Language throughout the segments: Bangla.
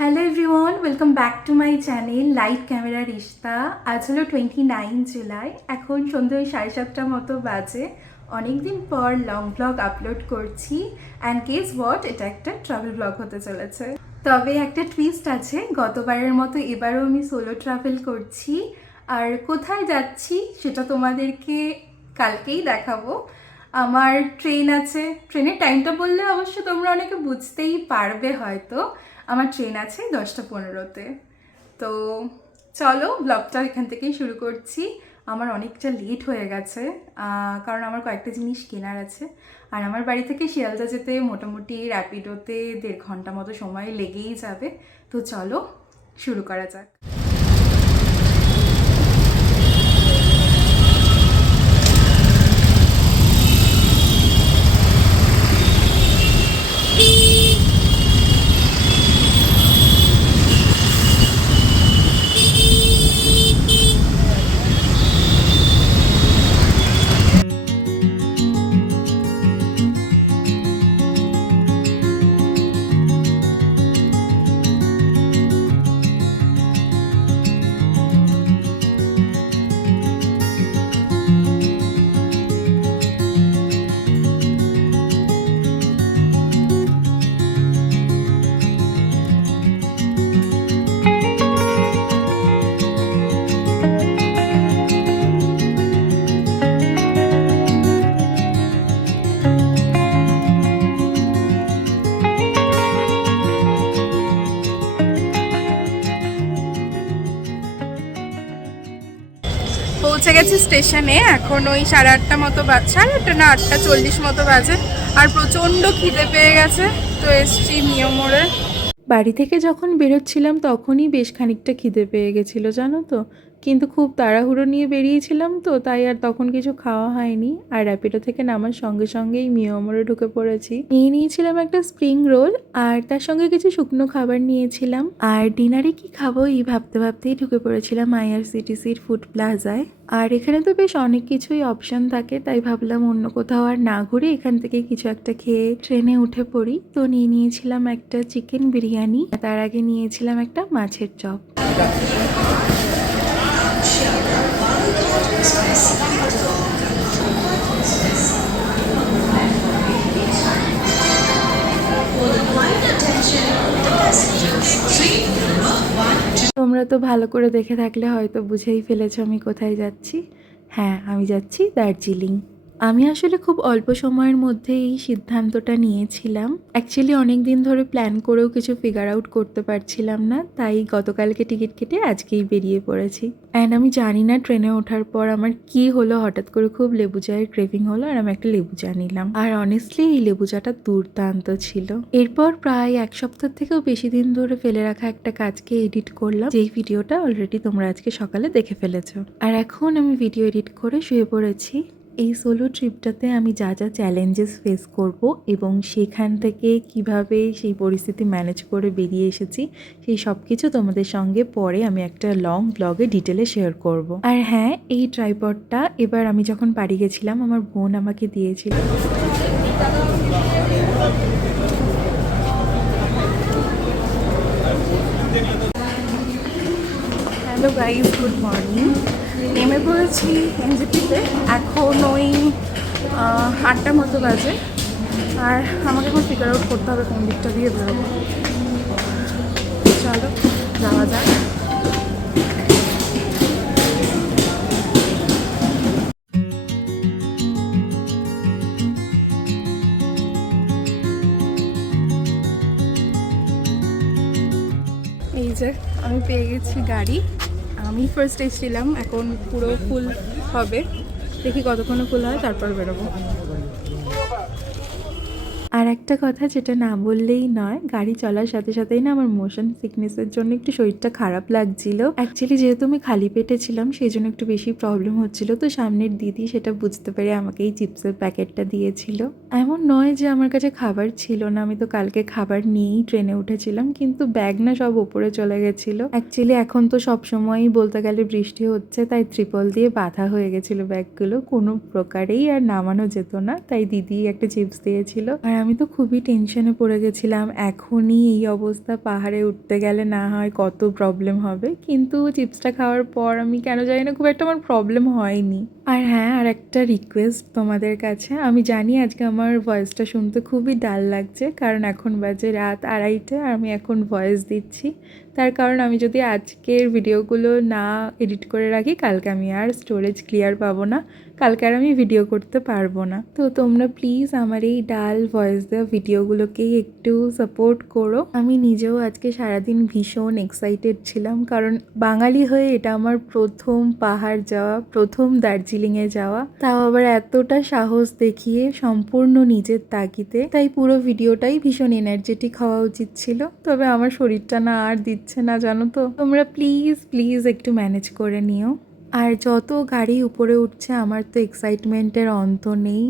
Hello everyone, welcome back to my channel light camera Rishta. আজ হলো 29 জুলাই। এখন সন্ধ্যে 7:30 মতো বাজে। অনেকদিন পর লং ব্লগ আপলোড করছি অ্যান্ড গেস হোয়াট, এটা একটা ট্রাভেল ব্লগ হতে চলেছে। তবে একটা টুইস্ট আছে, গতবারের মতো এবারও আমি সোলো ট্রাভেল করছি। আর কোথায় যাচ্ছি সেটা তোমাদেরকে কালকেই দেখাবো। আমার ট্রেন আছে, ট্রেনের টাইমটা বললে অবশ্য তোমরা অনেকে বুঝতেই পারবে হয়তো। আমার ট্রেন আছে 10:15-তে। তো চলো ব্লগটা এখান থেকেই শুরু করছি। আমার অনেকটা লেট হয়ে গেছে, কারণ আমার কয়েকটা জিনিস কেনার আছে। আর আমার বাড়ি থেকে শিয়ালদা যেতে মোটামুটি র্যাপিডোতে 1.5 ঘন্টা মতো সময় লেগেই যাবে। তো চলো শুরু করা যাক। পৌঁছে গেছি স্টেশনে। এখন ওই 8:30 মতো বাজে, 8:30 না 8:40 মতো বাজে। আর প্রচণ্ড খিদে পেয়ে গেছে, তো এসছি মিয়মোড়ে। বাড়ি থেকে যখন বেরোচ্ছিলাম তখনই বেশ খানিকটা খিদে পেয়ে গেছিলো জানো তো, কিন্তু খুব তাড়াহুড়ো নিয়ে বেরিয়েছিলাম তো, তাই আর তখন কিছু খাওয়া হয়নি। আর র্যাপিডো থেকে নামার সঙ্গে সঙ্গেই মিয়মোড়ে ঢুকে পড়েছি। নিয়েছিলাম একটা স্প্রিং রোল, আর তার সঙ্গে কিছু শুকনো খাবার নিয়েছিলাম। আর ডিনারে কি খাবো এই ভাবতে ভাবতেই ঢুকে পড়েছিলাম IRCTCর ফুড প্লাজায়। আর এখানে তো বেশ অনেক কিছুই অপশন থাকে, তাই ভাবলাম অন্য কোথাও আর না ঘুরে এখান থেকে কিছু একটা খেয়ে ট্রেনে উঠে পড়ি। তো নিয়েছিলাম একটা চিকেন বিরিয়ানি, তার আগে নিয়েছিলাম একটা মাছের চপ। তোমরা তো ভালো করে দেখে থাকলে হয়তো বুঝেই ফেলেছো আমি কোথায় যাচ্ছি। হ্যাঁ, আমি যাচ্ছি দার্জিলিং। আমি আসলে খুব অল্প সময়ের মধ্যে এই সিদ্ধান্তটা নিয়েছিলাম। অ্যাকচুয়ালি অনেক দিন ধরে প্ল্যান করেও কিছু ফিগার আউট করতে পারছিলাম না, তাই গতকালকে টিকিট কেটে আজকেই বেরিয়ে পড়েছি। অ্যান্ড আমি জানি না ট্রেনে ওঠার পর আমার কি হলো, হঠাৎ করে খুব লেবু চায়ের ক্রেভিং হলো আর আমি একটা লেবু চা নিলাম। আর অনেস্টলি এই লেবু চাটা দুর্দান্ত ছিল। এরপর প্রায় 1 সপ্তাহ থেকেও বেশি দিন ধরে ফেলে রাখা একটা কাজকে এডিট করলাম, যেই ভিডিওটা অলরেডি তোমরা আজকে সকালে দেখে ফেলেছো। আর এখন আমি ভিডিও এডিট করে শুয়ে পড়েছি। এই সোলো ট্রিপটাতে আমি যা যা চ্যালেঞ্জেস ফেস করব এবং সেখান থেকে কিভাবে সেই পরিস্থিতি ম্যানেজ করে বেরিয়ে এসেছি, সেই সব কিছু তোমাদের সঙ্গে পরে আমি একটা লং ব্লগে ডিটেলে শেয়ার করব। আর হ্যাঁ, এই ট্রাইপডটা এবার আমি যখন বাড়ি গেছিলাম আমার বোন আমাকে দিয়েছিল। Hello guys, good morning. নেমে পড়েছি এনজেপিতে। এখন ওই 8টার মতো বাজে। আর আমাকে এখন ফিগার আউট করতে হবে কোন দিকটা দিয়ে বেরোবো। চলো যাওয়া যাক। এই যে আমি পেয়ে গেছি গাড়ি। আমি ফার্স্ট এসেছিলাম, এখন পুরো ফুল হবে, দেখি কতক্ষণে ফুল হয় তারপর বেরোবো। আর একটা কথা যেটা না বললেই নয়, গাড়ি চলার সাথে সাথেই না আমার মোশন সিকনেসের জন্য একটু শরীরটা খারাপ লাগছিল। অ্যাকচুয়ালি যেহেতু আমি খালি পেটে ছিলাম সেই জন্য একটু বেশি প্রবলেম হচ্ছিল। তো সামনের দিদি সেটা বুঝতে পেরে আমাকে এই চিপসের প্যাকেটটা দিয়েছিল। এমন নয় যে আমার কাছে খাবার ছিল না, আমি তো কালকে খাবার নিয়েই ট্রেনে উঠেছিলাম, কিন্তু ব্যাগ না সব ওপরে চলে গেছিলো। অ্যাকচুয়ালি এখন তো সবসময়ই বলতে গেলে বৃষ্টি হচ্ছে, তাই ত্রিপল দিয়ে বাঁধা হয়ে গেছিলো ব্যাগগুলো, কোনো প্রকারেই আর নামানো যেত না, তাই দিদি একটা চিপস দিয়েছিল। আর আমি তো খুবই টেনশনে পড়ে গেছিলাম। এখনই এই অবস্থা, পাহাড়ে উঠতে গেলে না হয় কত প্রবলেম হবে। কিন্তু চিপসটা খাওয়ার পর আমি কেন জানি না খুব একটা আমার প্রবলেম হয়নি। আর হ্যাঁ, আর একটা রিকোয়েস্ট তোমাদের কাছে। আমি জানি আজকে আমার ভয়েসটা শুনতে খুবই ডাল লাগছে, কারণ এখন বাজে রাত 2:30 আর আমি এখন ভয়েস দিচ্ছি। তার কারণ আমি যদি আজকের ভিডিওগুলো না এডিট করে রাখি, কালকে আমি আর স্টোরেজ ক্লিয়ার পাবো না, কালকে আর আমি ভিডিও করতে পারবো না। তো তোমরা প্লিজ আমার এই ডাল ভয়েস দেওয়া ভিডিওগুলোকেই একটু সাপোর্ট করো। আমি নিজেও আজকে সারাদিন ভীষণ এক্সাইটেড ছিলাম, কারণ বাঙালি হয়ে এটা আমার প্রথম পাহাড় যাওয়া, প্রথম দার্জিলিংয়ে যাওয়া, তাও আবার এতটা সাহস দেখিয়ে সম্পূর্ণ নিজের তাগিদে। তাই পুরো ভিডিওটাই ভীষণ এনার্জেটিক হওয়া উচিত ছিল, তবে আমার শরীরটা না আর দিচ্ছে না, জানো তো। তোমরা প্লিজ প্লিজ একটু ম্যানেজ করে নিও। আর যত গাড়ি উপরে উঠছে আমার তো এক্সাইটমেন্টের অন্ত নেই।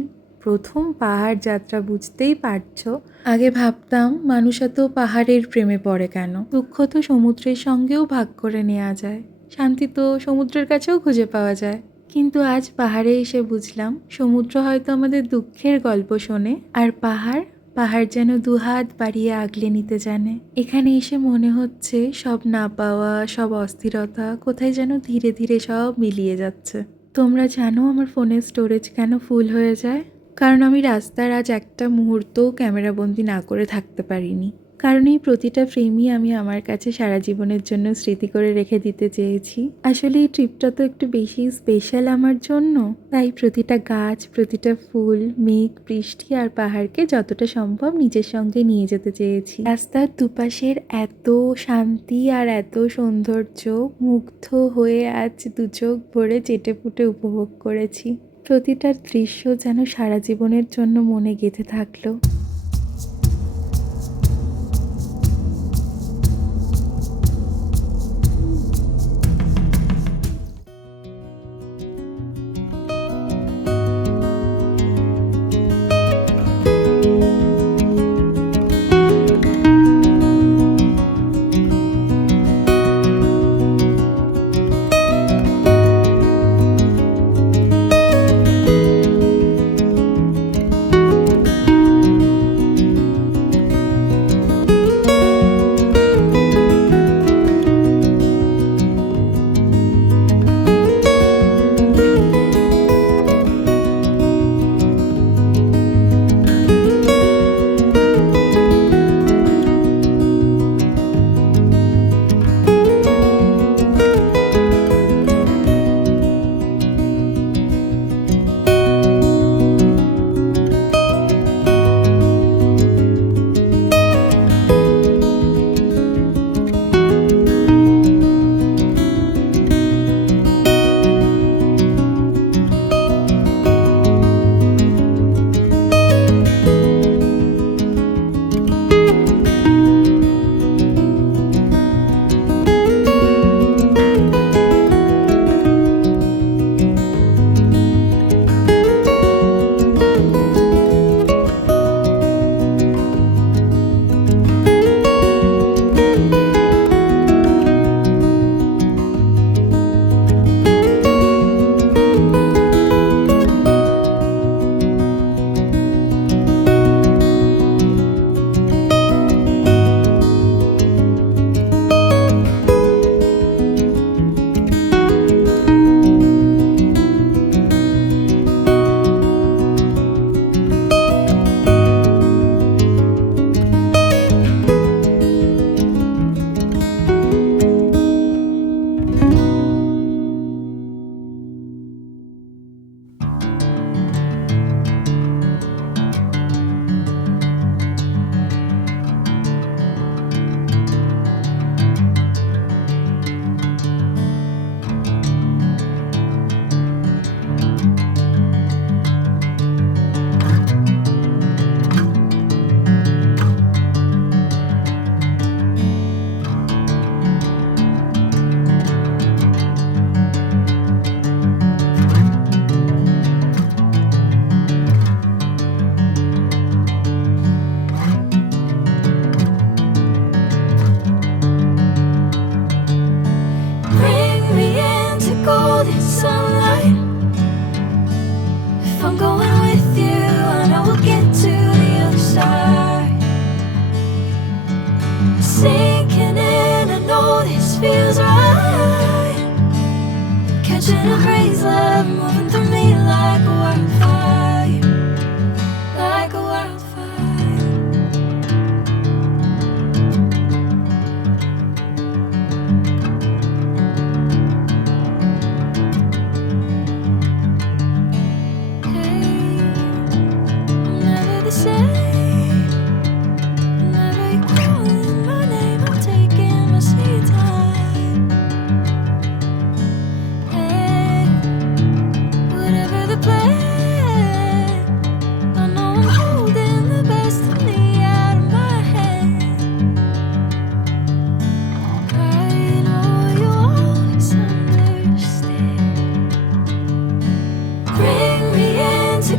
প্রথম পাহাড় যাত্রা, বুঝতেই পারছো। আগে ভাবতাম মানুষ এত পাহাড়ের প্রেমে পড়ে কেন, দুঃখ তো সমুদ্রের সঙ্গেও ভাগ করে নেওয়া যায়, শান্তি তো সমুদ্রের কাছেও খুঁজে পাওয়া যায়। কিন্তু আজ পাহাড়ে এসে বুঝলাম সমুদ্র হয়তো আমাদের দুঃখের গল্প শোনে, আর পাহাড় পাহাড় যেন দুহাত বাড়িয়ে আগলে নিতে জানে। এখানে এসে মনে হচ্ছে সব না পাওয়া, সব অস্থিরতা কোথায় যেন ধীরে ধীরে সব মিলিয়ে যাচ্ছে। তোমরা জানো আমার ফোনের স্টোরেজ কেন ফুল হয়ে যায়? কারণ আমি রাস্তার আজ একটা মুহূর্তও ক্যামেরাবন্দি না করে থাকতে পারিনি। কারণ এই প্রতিটা ফ্রেমই আমি আমার কাছে সারা জীবনের জন্য স্মৃতি করে রেখে দিতে চেয়েছি। আসলে এই ট্রিপটা তো একটু বেশি স্পেশাল আমার জন্য, তাই প্রতিটা গাছ, প্রতিটা ফুল, মেঘ, বৃষ্টি আর পাহাড়কে যতটা সম্ভব নিজের সঙ্গে নিয়ে যেতে চেয়েছি। রাস্তার দুপাশের এত শান্তি আর এত সৌন্দর্য, মুগ্ধ হয়ে আজ দুচোখ ভরে চেটেপুটে উপভোগ করেছি। প্রতিটা দৃশ্য যেন সারা জীবনের জন্য মনে গেঁথে থাকলো।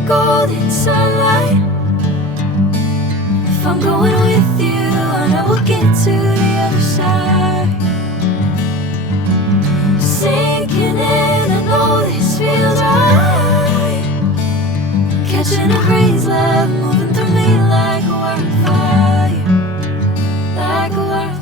golden sunlight. If I'm going with you, I know we'll get to the other side. Sinking in, I know this feels right. Catching a breeze, love moving through me like a wildfire, like a wildfire.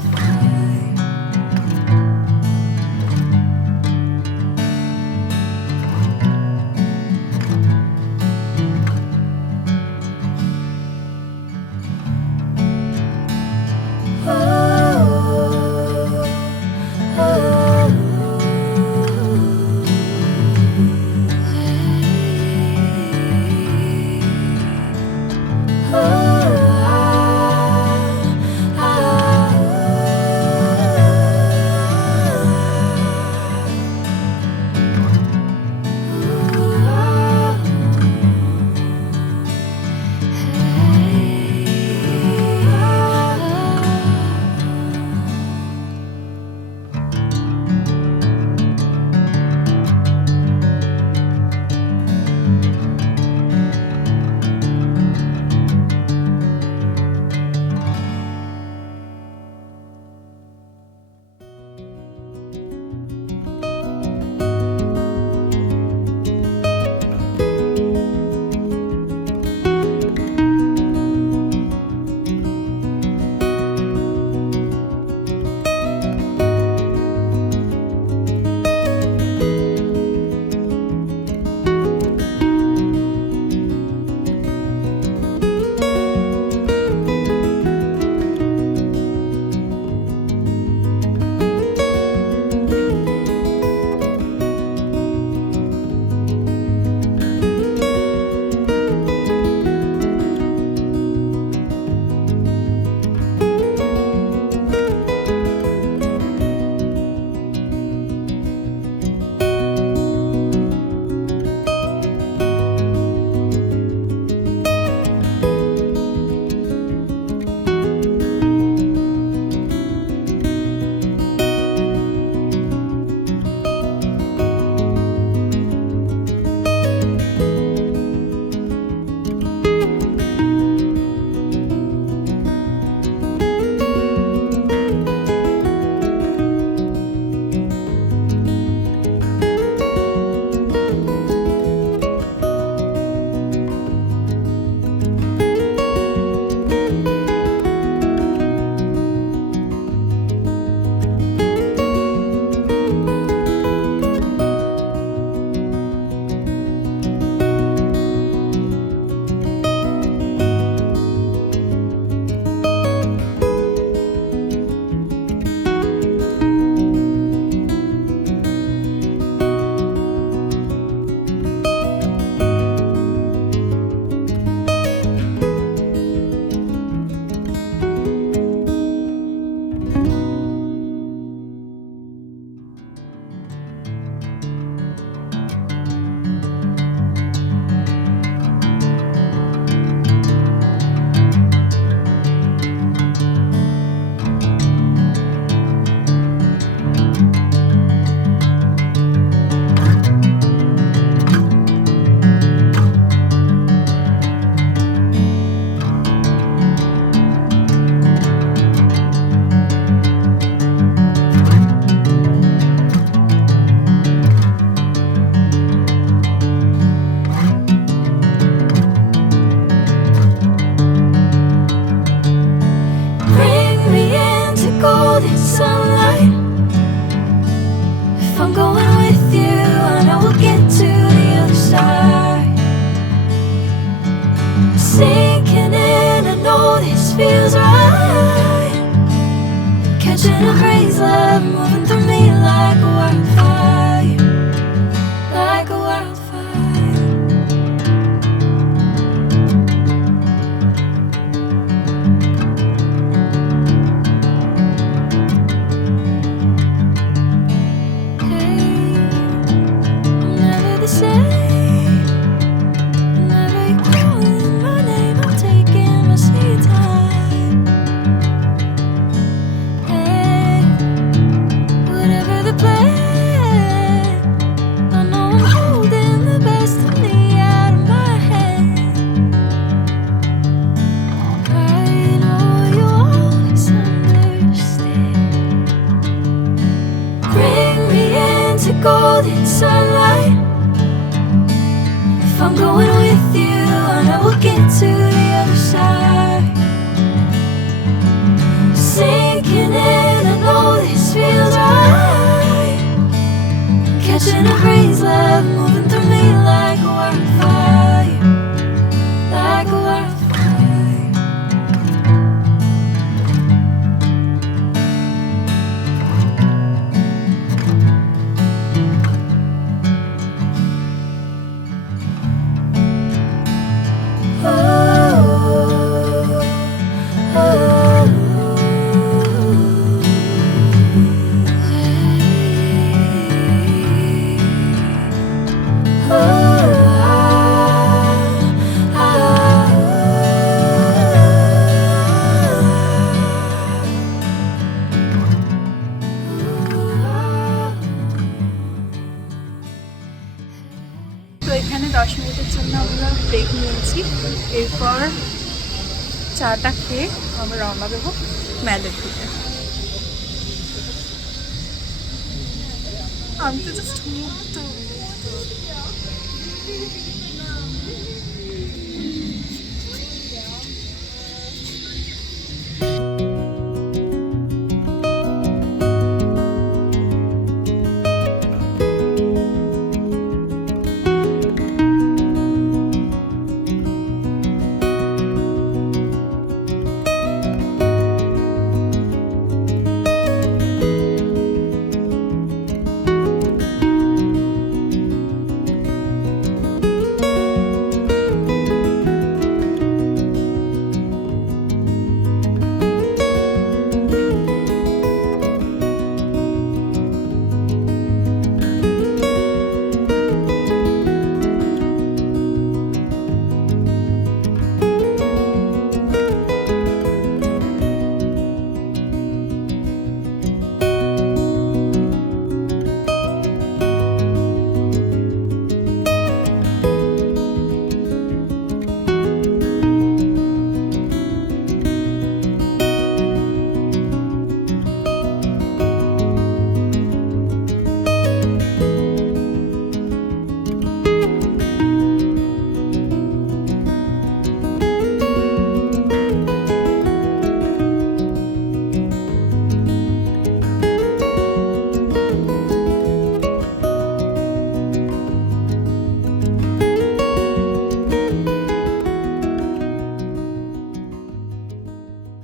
Whatever the plan I'm going with you, I know we'll get to the other side. Sinking in, I know this feels right. Catching a breeze, love moving through me like a wildfire, like a wildfire. তো এখানে 10 মিনিটের জন্য আমরা ব্রেক নিয়েছি, এরপর চাটা খেয়ে আমরা রওনা দেবো ম্যালের দিকে। আমি তো জাস্ট মুক্ত।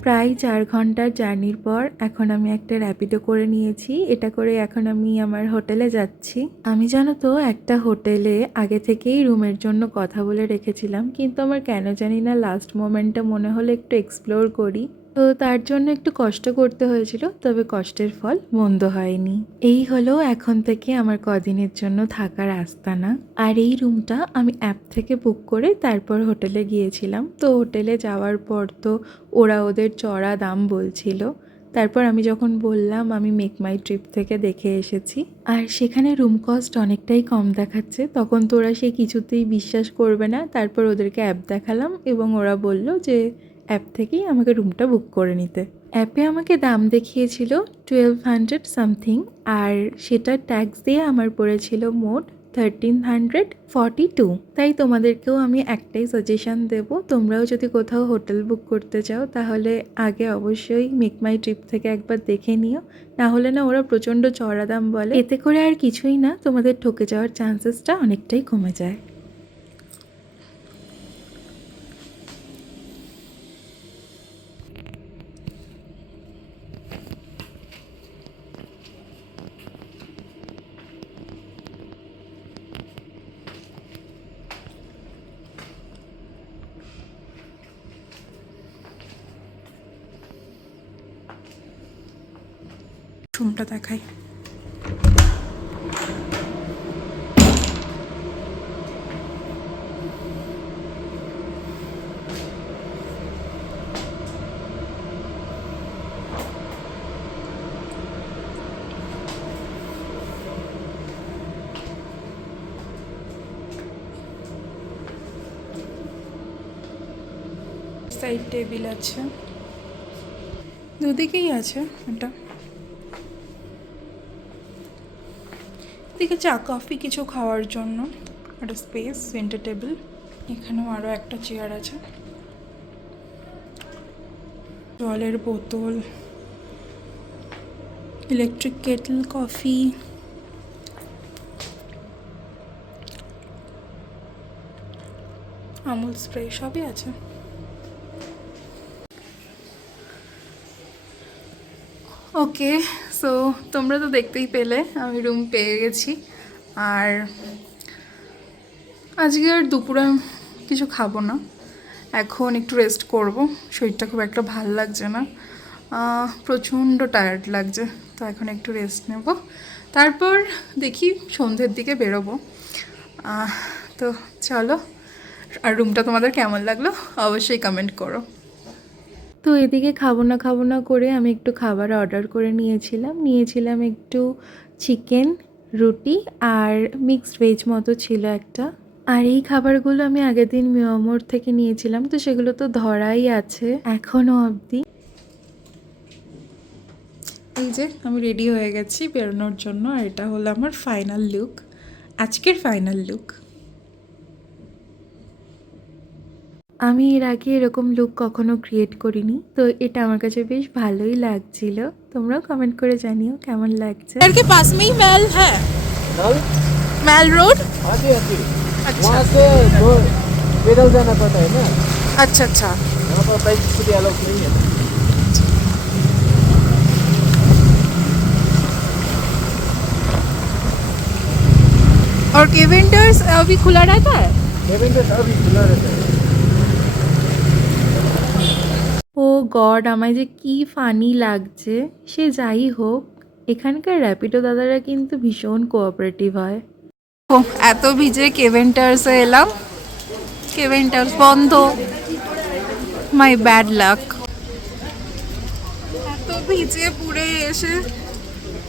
প্রায় 4 ঘন্টার জার্নির পর এখন আমি একটা র্যাপিডো করে নিয়েছি। এটা করে এখন আমি আমার হোটেলে যাচ্ছি। আমি জানো তো একটা হোটেলে আগে থেকেই রুমের জন্য কথা বলে রেখেছিলাম, কিন্তু আমার কেন জানি না লাস্ট মোমেন্টটা মনে হলো একটু এক্সপ্লোর করি, তো তার জন্য একটু কষ্ট করতে হয়েছিল, তবে কষ্টের ফল মন্দ হয়নি। এই হলো এখন থেকে আমার কদিনের জন্য থাকার আস্তানা। আর এই রুমটা আমি অ্যাপ থেকে বুক করে তারপর হোটেলে গিয়েছিলাম। তো হোটেলে যাওয়ার পর তো ওরা ওদের চড়া দাম বলছিল। তারপর আমি যখন বললাম আমি মেক মাই ট্রিপ থেকে দেখে এসেছি আর সেখানে রুম কস্ট অনেকটাই কম দেখাচ্ছে, তখন তো ওরা সে কিছুতেই বিশ্বাস করবে না। তারপর ওদেরকে অ্যাপ দেখালাম এবং ওরা বলল যে অ্যাপ থেকেই আমাকে রুমটা বুক করে নিতে। অ্যাপে আমাকে দাম দেখিয়েছিল 1200 সামথিং, আর সেটা ট্যাক্স দিয়ে আমার পড়েছিল মোট 1342। তাই তোমাদেরকেও আমি একটাই সাজেশন দেব, তোমরাও যদি কোথাও হোটেল বুক করতে চাও তাহলে আগে অবশ্যই মেক মাই ট্রিপ থেকে একবার দেখে নিও, না হলে না ওরা প্রচণ্ড চড়া দাম বলে। এতে করে আর কিছুই না, তোমাদের ঠকে যাওয়ার চান্সেসটা অনেকটাই কমে যায়। রুমটা দেখাই। সাইড টেবিল আছে, দুদিকেই আছে। এটা এদিকে চা কফি কিছু খাওয়ার জন্য, একটা স্পেস, সেন্টার টেবিল, এখানেও আরও একটা চেয়ার আছে, জলের বোতল, electric Kettle, coffee, Amul spray সবই আছে। ওকে, সো তোমরা তো দেখতেই পেলে আমি রুম পেয়ে গেছি। আর আজকে আর দুপুরে কিছু খাবো না, এখন একটু রেস্ট করব। শরীরটা খুব একটা ভাল লাগছে না, প্রচণ্ড টায়ার্ড লাগছে, তো এখন একটু রেস্ট নেব, তারপর দেখি সন্ধ্যের দিকে বেরোবো। তো চলো, আর রুমটা তোমাদের কেমন লাগলো অবশ্যই কমেন্ট করো। তো এদিকে খাবো না করে আমি একটু খাবার অর্ডার করে নিয়েছিলাম একটু চিকেন, রুটি আর মিক্সড ভেজ মতো ছিল একটা। আর এই খাবারগুলো আমি আগের দিন মিয়ামোর থেকে নিয়েছিলাম, তো সেগুলো তো ধরাই আছে এখনও অবধি। এই যে আমি রেডি হয়ে গেছি বেরোনোর জন্য, আর এটা হলো আমার ফাইনাল লুক, আজকের ফাইনাল লুক। আমি এর আগে এরকম লুক কখনো ক্রিয়েট করিনি, তো এটা আমার কাছে বেশ ভালোই লাগছিল। তোমরাও কমেন্ট করে জানিও কেমন লাগছে। এর के पास में ही महल है, महल रोड। हाँ जी हाँ जी, अच्छा वहाँ से दो पैदल जाना पड़ता है ना, अच्छा अच्छा। यहाँ पर बाइक स्कूटी अलाउ नहीं है। और केवेंटर्स अभी खुला रहता है? केबिन अभी खुला रहता है। ও গড, আমায় যে কি ফানি লাগছে। সে যাই হোক, এখানকার র্যাপিডো দাদারা কিন্তু ভীষণ কোঅপারেটিভ হয়। ও এত ভিজে কেভেন্টার্সে এলাম, কেভেন্টার্স বন্ধ, মাই ব্যাড লাক। এত ভিজে পুড়ে এসে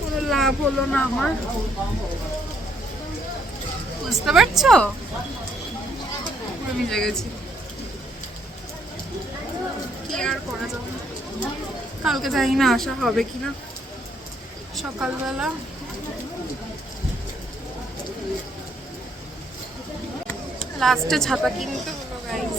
কোনো লাভ হলো না আমার, বুঝতে পারছো? পুরো ভিজে গেছি, কি আর করা যাবে। কালকে জানি না আসা হবে কিনা সকালবেলা। লাস্টে ছাতা কিনতে হলো গাইস।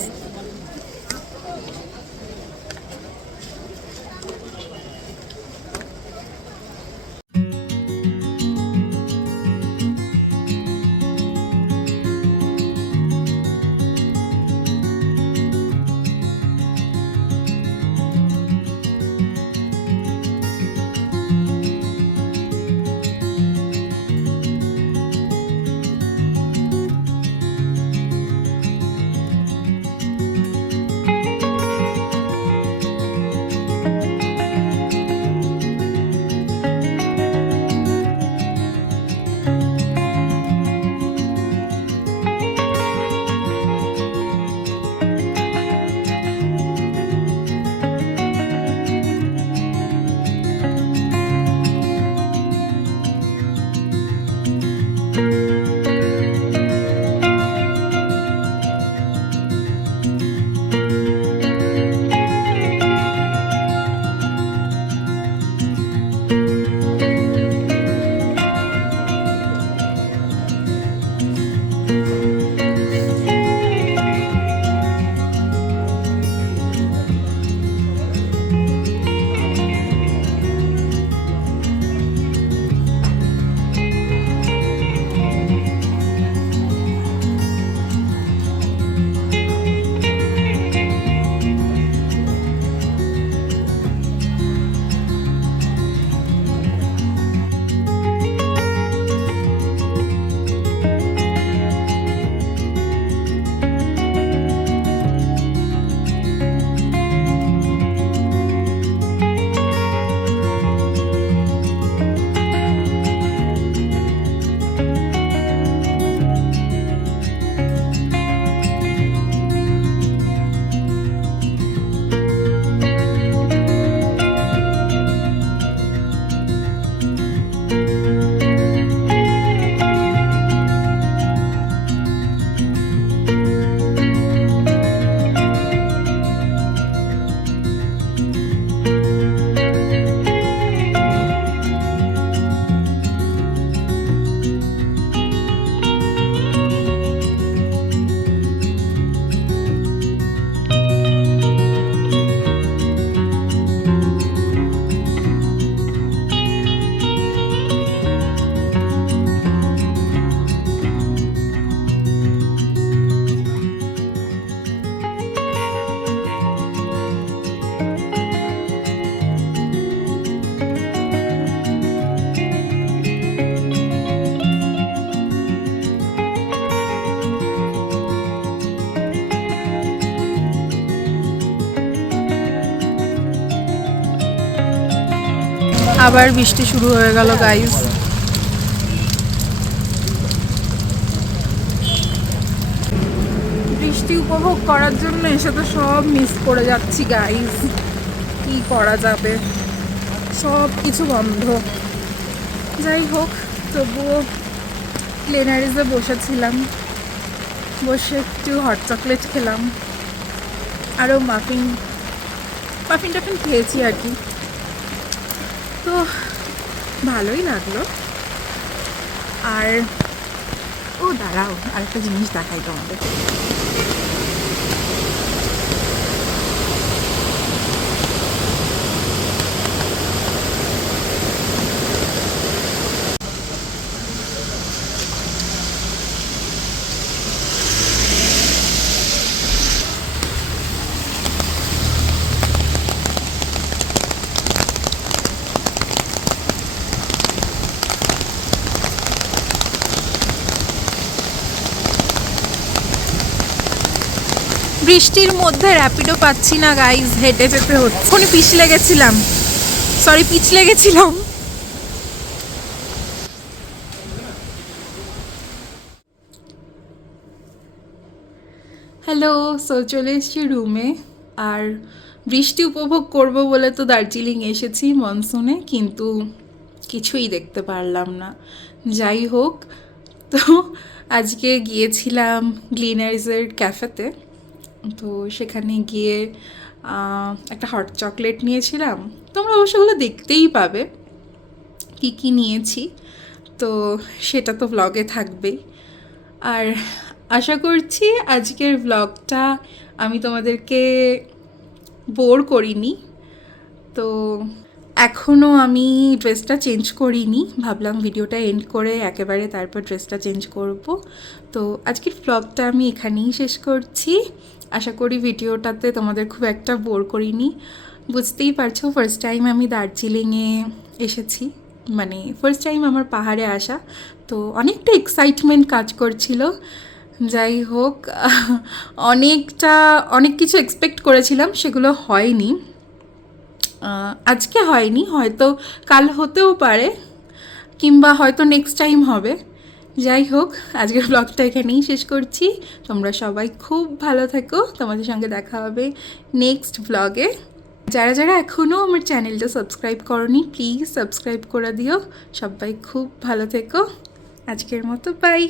আবার বৃষ্টি শুরু হয়ে গেল গাইস। বৃষ্টি উপভোগ করার জন্য এসে তো সব মিস করে যাচ্ছি গাইস, কি করা যাবে, সব কিছু বন্ধ। যাই হোক, তবুও প্লেনারিজে বসেছিলাম, বসে একটু হট চকলেট খেলাম, আরও মাফিন টাফিন খেয়েছি আর কি, তো ভালোই লাগলো। আর ও দাঁড়াও, আরেকটা জিনিস দেখাই তোমাদের। বৃষ্টির মধ্যে র্যাপিডো পাচ্ছি না গাইজ, হেঁটে যেতে হচ্ছে। ওখানে পিছলে গেছিলাম। হ্যালো, চলে এসেছি রুমে। আর বৃষ্টি উপভোগ করব বলে তো দার্জিলিং এসেছি মনসুনে, কিন্তু কিছুই দেখতে পারলাম না। যাই হোক, তো আজকে গিয়েছিলাম গ্লিনারিজের ক্যাফেতে, তো সেখানে গিয়ে একটা হট চকলেট নিয়েছিলাম। তোমরা অবশ্যগুলো দেখতেই পাবে কি কি নিয়েছি, তো সেটা তো ব্লগে থাকবেই। আর আশা করছি আজকের ব্লগটা আমি তোমাদেরকে বোর করিনি। তো এখনও আমি ড্রেসটা চেঞ্জ করিনি, ভাবলাম ভিডিওটা এন্ড করে একেবারে তারপর ড্রেসটা চেঞ্জ করব। তো আজকের ব্লগটা আমি এখানেই শেষ করছি। আশা করি ভিডিওটাতে তোমাদের খুব একটা বোর করিনি। বুঝতেই পারছো, ফার্স্ট টাইম আমি দার্জিলিংয়ে এসেছি, মানে ফার্স্ট টাইম আমার পাহাড়ে আসা, তো অনেকটা এক্সাইটমেন্ট কাজ করছিল। যাই হোক, অনেক কিছু এক্সপেক্ট করেছিলাম, সেগুলো হয়নি। আজকে হয়নি, হয়তো কাল হতেও পারে, কিংবা হয়তো নেক্সট টাইম হবে। যাই হোক, আজকের ব্লগটা এখানেই শেষ করছি। তোমরা সবাই খুব ভালো থেকো, তোমাদের সঙ্গে দেখা হবে নেক্সট ব্লগে। যারা যারা এখনও আমার চ্যানেলটা সাবস্ক্রাইব করোনি, প্লিজ সাবস্ক্রাইব করে দিও। সবাই খুব ভালো থেকো, আজকের মতো বাই।